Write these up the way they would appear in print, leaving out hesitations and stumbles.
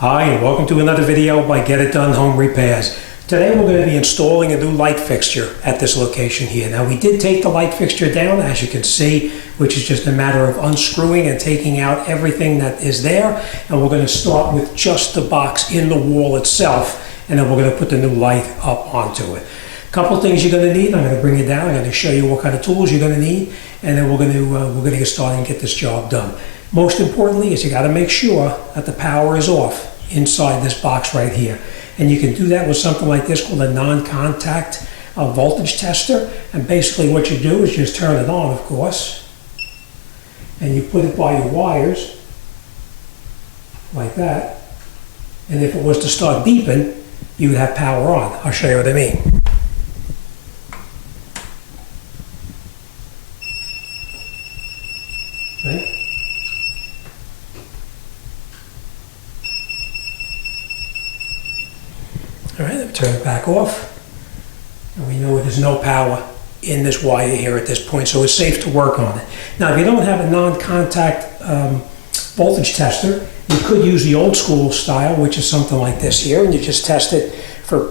Hi, and welcome to another video by Get It Done Home Repairs. Today we're going to be installing a new light fixture at this location here. Now we did take the light fixture down, as you can see, which is just a matter of unscrewing and taking out everything that is there. And we're going to start with just the box in the wall itself, and then we're going to put the new light up onto it. A couple things you're going to need. I'm going to bring it down. I'm going to show you what kind of tools you're going to need, and then we're going to get started and get this job done. Most importantly is you got to make sure that the power is off inside this box right here. And you can do that with something like this called a non-contact voltage tester. And basically what you do is just turn it on, of course, and you put it by your wires like that. And if it was to start beeping, you would have power on. I'll show you what I mean. Right? All right, let me turn it back off. And we know there's no power in this wire here at this point, so it's safe to work on it. Now, if you don't have a non-contact voltage tester, you could use the old school style, which is something like this here, and you just test it for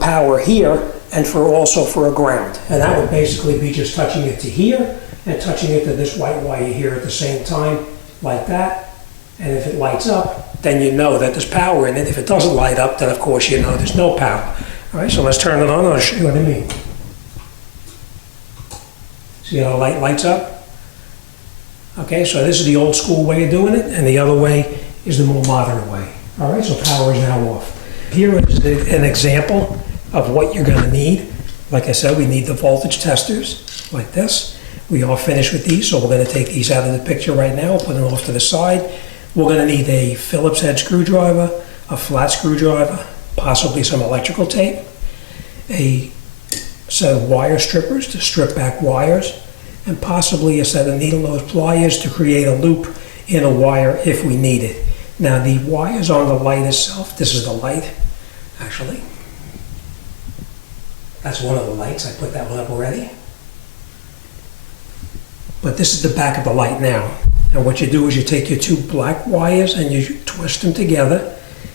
power here and also for a ground. And that would basically be just touching it to here and touching it to this white wire here at the same time, like that. And if it lights up, then you know that there's power in it. If it doesn't light up, then of course you know there's no power. All right, so let's turn it on and I'll show you what I mean. See how the light lights up? Okay, so this is the old school way of doing it, and the other way is the more modern way. All right, so power is now off. Here is an example of what you're going to need. Like I said, we need the voltage testers like this. We are finished with these, so we're going to take these out of the picture right now, put them off to the side. We're going to need a Phillips head screwdriver, a flat screwdriver, possibly some electrical tape, a set of wire strippers to strip back wires, and possibly a set of needle nose pliers to create a loop in a wire if we need it. Now the wires on the light itself, this is the light, actually. That's one of the lights, I put that one up already. But this is the back of the light now. And what you do is you take your two black wires and you twist them together,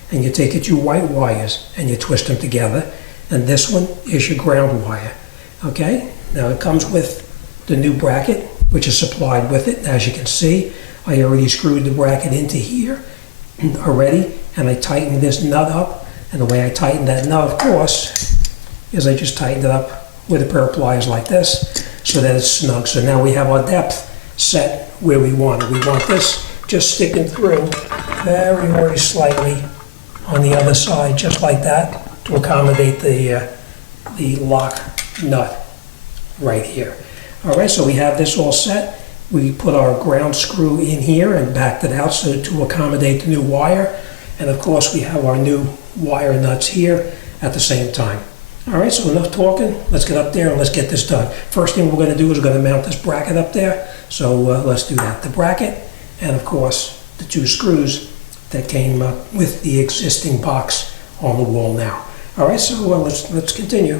and you take your two white wires and you twist them together, and this one is your ground wire. Okay? Now it comes with the new bracket, which is supplied with it. As you can see, I already screwed the bracket into here already, and I tightened this nut up. And the way I tighten that nut, of course, is I just tightened it up with a pair of pliers like this so that it's snug. So now we have our depth set where we want it. We want this just sticking through very, very slightly on the other side, just like that, to accommodate the lock nut right here. All right, so we have this all set. We put our ground screw in here and backed it out so to accommodate the new wire. And of course, we have our new wire nuts here at the same time. All right, so enough talking. Let's get up there and let's get this done. First thing we're going to do is we're going to mount this bracket up there. So let's do that. The bracket and, of course, the two screws that came up with the existing box on the wall now. All right, so let's continue.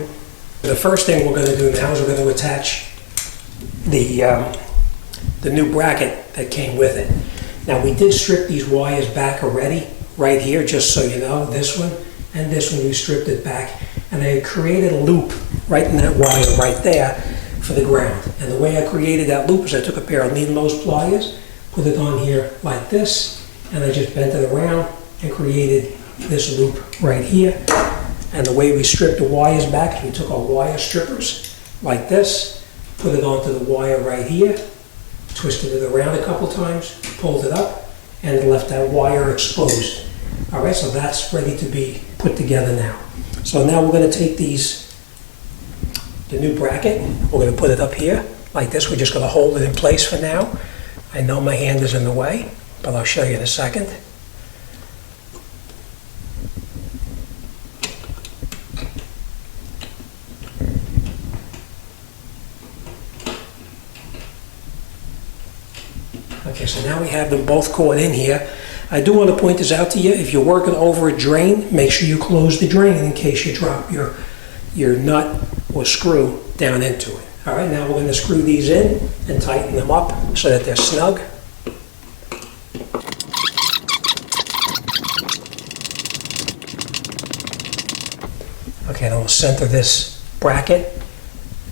The first thing we're going to do now is we're going to attach the new bracket that came with it. Now, we did strip these wires back already, right here, just so you know. This one and this one, we stripped it back. And I created a loop right in that wire right there for the ground. And the way I created that loop is I took a pair of needle nose pliers, put it on here like this, and I just bent it around and created this loop right here. And the way we stripped the wires back is we took our wire strippers like this, put it onto the wire right here, twisted it around a couple times, pulled it up, and it left that wire exposed. All right, so that's ready to be put together now. So now we're going to take the new bracket, we're going to put it up here like this. We're just going to hold it in place for now. I know my hand is in the way, but I'll show you in a second. Okay, so now we have them both caught in here. I do want to point this out to you. If you're working over a drain, make sure you close the drain in case you drop your nut or screw down into it. All right, now we're going to screw these in and tighten them up so that they're snug. we'll center this bracket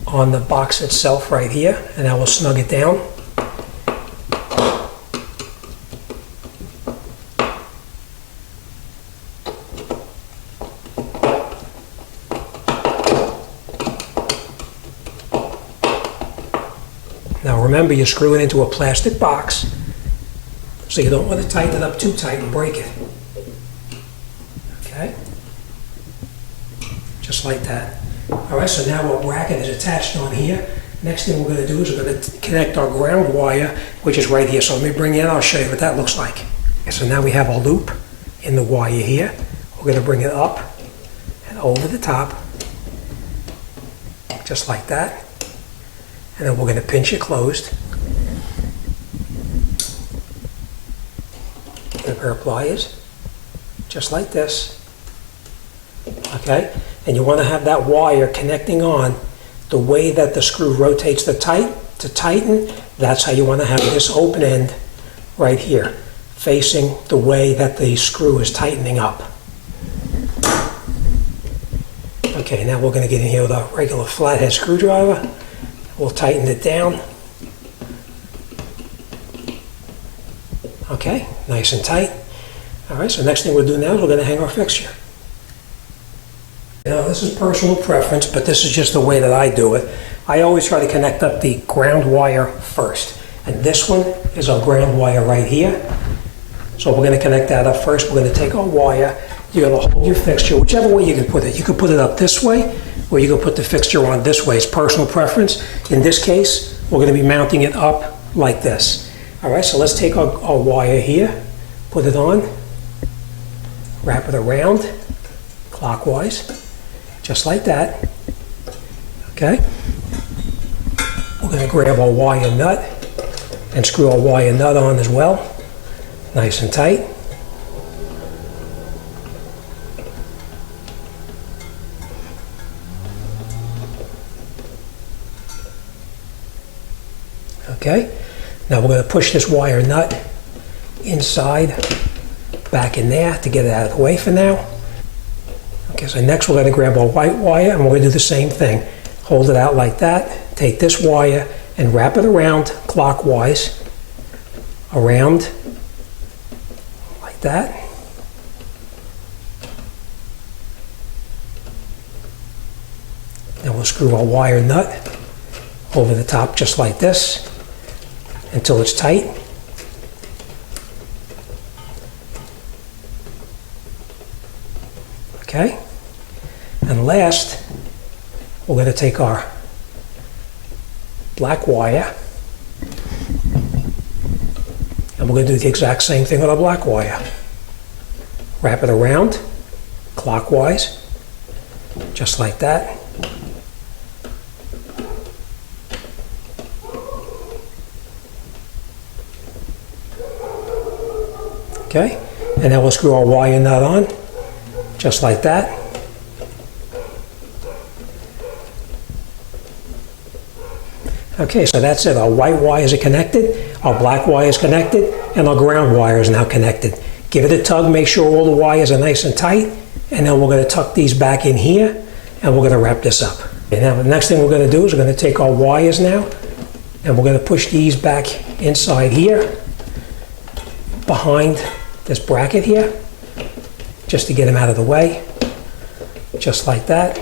on the box itself right here, and that will snug it down. Now remember, you screw it into a plastic box, so you don't want to tighten it up too tight and break it. Okay? Just like that. All right, so now our bracket is attached on here. Next thing we're going to do is we're going to connect our ground wire, which is right here. So let me bring it in, I'll show you what that looks like. Okay, so now we have our loop in the wire here. We're going to bring it up and over the top, just like that. And then we're going to pinch it closed. Get a pair of pliers, just like this. Okay? And you want to have that wire connecting on the way that the screw rotates to tighten. That's how you want to have this open end right here, facing the way that the screw is tightening up. Okay, now we're going to get in here with a regular flathead screwdriver. We'll tighten it down. Okay, nice and tight. All right, so next thing we'll do now is we're going to hang our fixture. Now this is personal preference, but this is just the way that I do it. I always try to connect up the ground wire first. And this one is our ground wire right here. So we're going to connect that up first. We're going to take our wire. You're going to hold your fixture, whichever way you can put it. You can put it up this way, or you can put the fixture on this way. It's personal preference. In this case, we're going to be mounting it up like this. All right, so let's take our wire here, put it on, wrap it around clockwise, just like that. Okay. We're going to grab our wire nut and screw our wire nut on as well, nice and tight. Okay, now we're going to push this wire nut inside, back in there to get it out of the way for now. Okay, so next we're going to grab our white wire and we're going to do the same thing. Hold it out like that, take this wire and wrap it around clockwise, around like that. Then we'll screw our wire nut over the top just like this until it's tight. Okay, and last we're going to take our black wire and we're going to do the exact same thing with our black wire. Wrap it around clockwise just like that. Okay, and then we'll screw our wire nut on, just like that. Okay, so that's it. Our white wires are connected, our black wire is connected, and our ground wire is now connected. Give it a tug, make sure all the wires are nice and tight, and then we're going to tuck these back in here, and we're going to wrap this up. And now the next thing we're going to do is we're going to take our wires now, and we're going to push these back inside here, behind this bracket here, just to get them out of the way, just like that.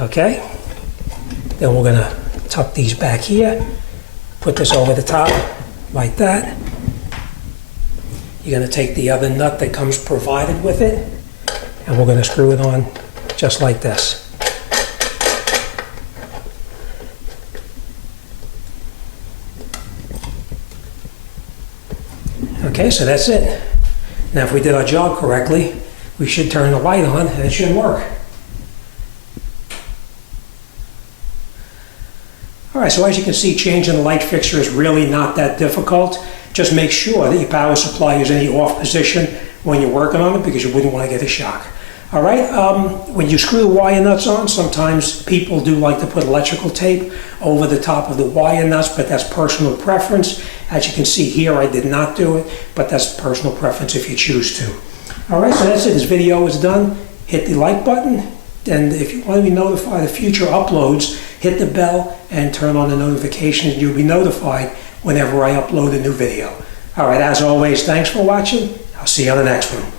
Okay, then we're going to tuck these back here, put this over the top like that. You're going to take the other nut that comes provided with it, and we're going to screw it on just like this. Okay, so that's it. Now if we did our job correctly, we should turn the light on and it should work. Alright, so as you can see, changing the light fixture is really not that difficult. Just make sure that your power supply is in the off position when you're working on it, because you wouldn't want to get a shock. Alright, when you screw the wire nuts on, sometimes people do like to put electrical tape over the top of the wire nuts, but that's personal preference. As you can see here, I did not do it, but that's personal preference if you choose to. Alright, so that's it. This video is done. hit the like button. And if you want to be notified of future uploads, hit the bell and turn on the notifications, and you'll be notified whenever I upload a new video. All right, as always, thanks for watching. I'll see you on the next one.